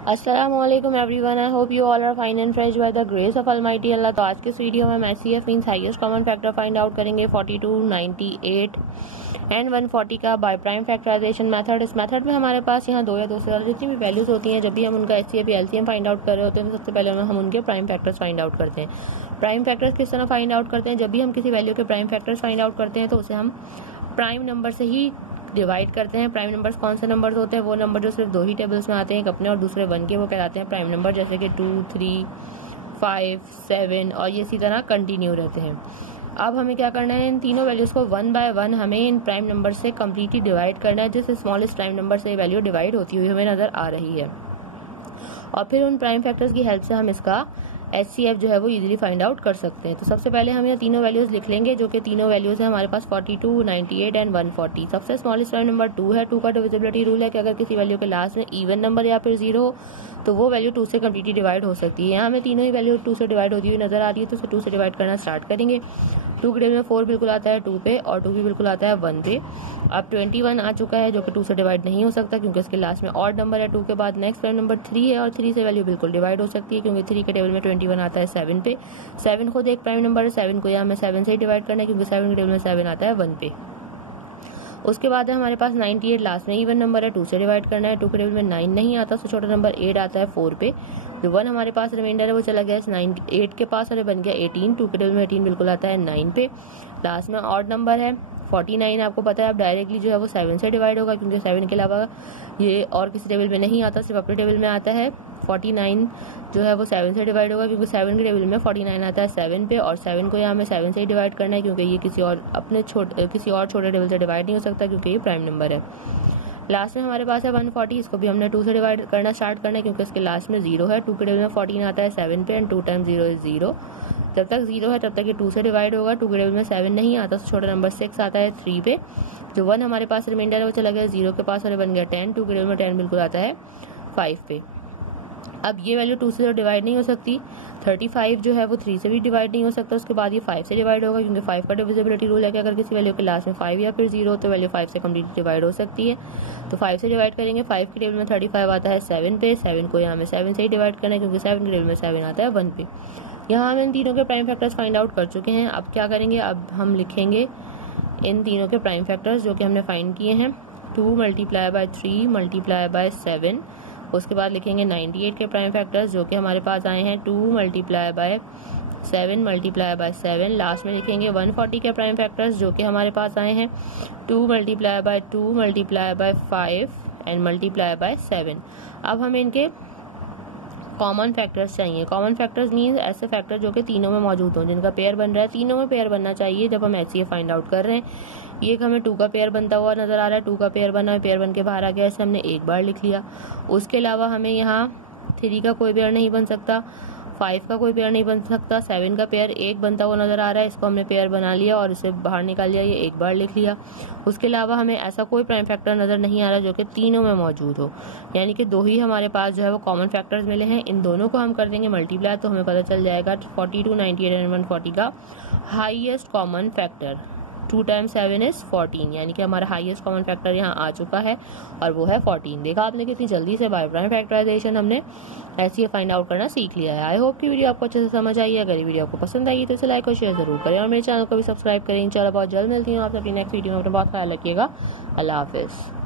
अस्सलामुअलैकुम everyone, I hope you all are fine and fresh by the grace of almighty Allah. तो आज के इस वीडियो में हम HCF means highest common factor find out करेंगे 42, 98 एंड 140 का बाय प्राइम फैक्टराइजेशन मेथड। इस मेथड में हमारे पास यहाँ दो या दो से ज़्यादा जितनी भी वैल्यूज होती हैं, जब भी हम उनका एचसीएफ या एलसीएम फाइंड आउट कर रहे होते हैं तो सबसे पहले हम उनके प्राइम फैक्टर्स फाइंड आउट करते हैं। प्राइम फैक्टर्स किस तरह फाइंड आउट करते हैं? जब भी हम किसी वैल्यू के प्राइम फैक्टर्स फाइंड आउट करते हैं तो उसे हम प्राइम नंबर से ही डिवाइड करते हैं। प्राइम नंबर्स कौन से नंबर्स होते हैं? वो नंबर जो सिर्फ दो ही टेबल्स में आते हैं, एक अपने और दूसरे वन के, वो कहलाते हैं प्राइम नंबर, जैसे कि 2, 3, 5, 7 और ये इसी तरह कंटिन्यू रहते हैं। अब हमें क्या करना है, इन तीनों वैल्यूज को वन बाय वन हमें इन प्राइम नंबर से कम्प्लीटली डिवाइड करना है, जिस स्मॉलेस्ट प्राइम नंबर से वैल्यू डिवाइड होती हुई हमें नजर आ रही है। और फिर उन प्राइम फैक्टर्स की हेल्प से हम इसका एचसीएफ जो है वो इजीली फाइंड आउट कर सकते हैं। तो सबसे पहले हम ये तीनों वैल्यूज लिख लेंगे, जो कि तीनों वैल्यूज है हमारे पास 42, 98 एंड 140। सबसे स्मॉलेस्ट प्राइम नंबर 2 है। 2 का डिविजिबिलिटी रूल है कि अगर किसी वैल्यू के लास्ट में इवन नंबर या फिर 0 हो तो वो वैल्यू 2 से कम्प्लीटली डिवाइड हो सकती है। यहाँ हमें तीनों ही वैल्यू 2 से डिवाइड होती हुई नजर आ रही है, तो उसे 2 से डिवाइड करना स्टार्ट करेंगे। 2 के टेबल में 4 बिल्कुल आता है 2 पे और 2 भी बिल्कुल आता है 1 पे। अब 21 आ चुका है, जो कि 2 से डिवाइड नहीं हो सकता क्योंकि इसके लास्ट में ऑड नंबर है 2 के बाद। नेक्स्ट प्राइम नंबर 3 है और 3 से वैल्यू बिल्कुल डिवाइड हो सकती है क्योंकि 3 के टेबल में 21 आता है 7 पे। 7 खुद एक प्राइम नंबर है, 7 को यहाँ हमें 7 से ही डिवाइड करना है क्योंकि 7 के टेबल में 7 आता है 1 पे। उसके बाद है हमारे पास 98, लास्ट में इवन नंबर है, 2 से डिवाइड करना है। 2 के टेबल में 9 नहीं आता, उससे छोटा नंबर 8 आता है 4 पे। जो 1 हमारे पास रिमाइंडर है वो चला गया 8 के पास और ये बन गया 18। 2 के टेबल में 18 बिल्कुल आता है 9 पे। लास्ट में ऑड नंबर है 49, आपको पता है अब डायरेक्टली जो है वो 7 से डिवाइड होगा क्योंकि 7 के अलावा ये और किसी टेबल में नहीं आता, सिर्फ अपने टेबल में आता है। 49 जो है वो 7 से डिवाइड होगा क्योंकि 7 के टेबल में 49 आता है 7 पे और 7 को यहाँ हमें 7 से ही डिवाइड करना है क्योंकि ये किसी और छोटे टेबल से डिवाइड नहीं हो सकता क्योंकि ये प्राइम नंबर है। लास्ट में हमारे पास है 140, इसको भी हमने 2 से डिवाइड करना स्टार्ट करना है क्योंकि इसके लास्ट में 0 है। 2 के टेबल में 14 आता है 7 पे एंड 2 टाइम्स 0 इज 0। जब तक 0 है तब तक ये 2 से डिवाइड होगा। 2 के टेबल में 7 नहीं आता, तो छोटा नंबर 6 आता है 3 पे। जो 1 हमारे पास रिमाइंडर है वो चला गया 0 के पास और बन गया 10। 2 के टेबल में 10 बिल्कुल आता है 5 पे। अब ये वैल्यू 2 से डिवाइड नहीं हो सकती। 35 जो है वो 3 से भी डिवाइड नहीं हो सकता, उसके बाद ये 5 से डिवाइड होगा क्योंकि 5 का डिविजिबिलिटी रूल है कि अगर किसी वैल्यू के लास्ट में 5 या फिर 0 तो वैल्यू 5 से कम्प्लीटली डिवाइड हो सकती है। तो 5 से डिवाइड करेंगे। 5 के टेबल में 35 आता है 7 पे। 7 को यहाँ में 7 से ही डिवाइड करना है क्योंकि 7 के टेबल में 7 आता है 1 पे। यहाँ हम इन तीनों के प्राइम फैक्टर्स फाइंड आउट कर चुके हैं। अब क्या करेंगे, अब हम लिखेंगे इन तीनों के प्राइम फैक्टर्स जो कि हमने फाइंड किए हैं। 2 मल्टीप्लाई बाय 3 मल्टीप्लाई बाय 7। उसके बाद लिखेंगे 98 के प्राइम फैक्टर्स जो कि हमारे पास आए हैं 2 multiply by 7 multiply by 7। Last में लिखेंगे 140 के प्राइम फैक्टर्स जो कि हमारे पास आए हैं 2 multiply by 2 multiply by 5 and multiply by 7। अब हमें इनके कॉमन फैक्टर्स चाहिए। कॉमन फैक्टर्स मीन्स ऐसे फैक्टर जो कि तीनों में मौजूद हों, जिनका पेयर बन रहा है। तीनों में पेयर बनना चाहिए जब हम एचसीएफ फाइंड आउट कर रहे हैं। ये हमें 2 का पेयर बनता हुआ नजर आ रहा है, 2 का पेयर बना है, पेयर बन के बाहर आ गया, ऐसे हमने एक बार लिख लिया। उसके अलावा हमें यहाँ 3 का कोई पेयर नहीं बन सकता, 5 का कोई पेयर नहीं बन सकता, 7 का पेयर एक बनता हुआ नजर आ रहा है, इसको हमने पेयर बना लिया और इसे बाहर निकाल लिया, ये एक बार लिख लिया। उसके अलावा हमें ऐसा कोई प्राइम फैक्टर नजर नहीं आ रहा जो कि तीनों में मौजूद हो, यानी कि 2 ही हमारे पास जो है वो कॉमन फैक्टर्स मिले हैं। इन दोनों को हम कर देंगे मल्टीप्लाई तो हमें पता चल जाएगा 42, 98 एंड 140 का highest common factor 2 times 7 is 14, यानी कि हमारा हाईएस्ट कॉमन फैक्टर यहाँ आ चुका है और वो है 14। देखा आपने कितनी जल्दी से बाय प्राइम फैक्टराइजेशन हमने ऐसे फाइंड आउट करना सीख लिया है। आई होप कि वीडियो आपको अच्छे से समझ आई है। अगर ये वीडियो आपको पसंद आई तो इसे लाइक और शेयर जरूर करें और मेरे चैनल को भी सब्सक्राइब करें। इंशाल्लाह बहुत जल्द मिलती हूँ आपसे अपनी नेक्स्ट वीडियो में। अपना बहुत ख्याल रखिएगा। अल्लाह हाफिज।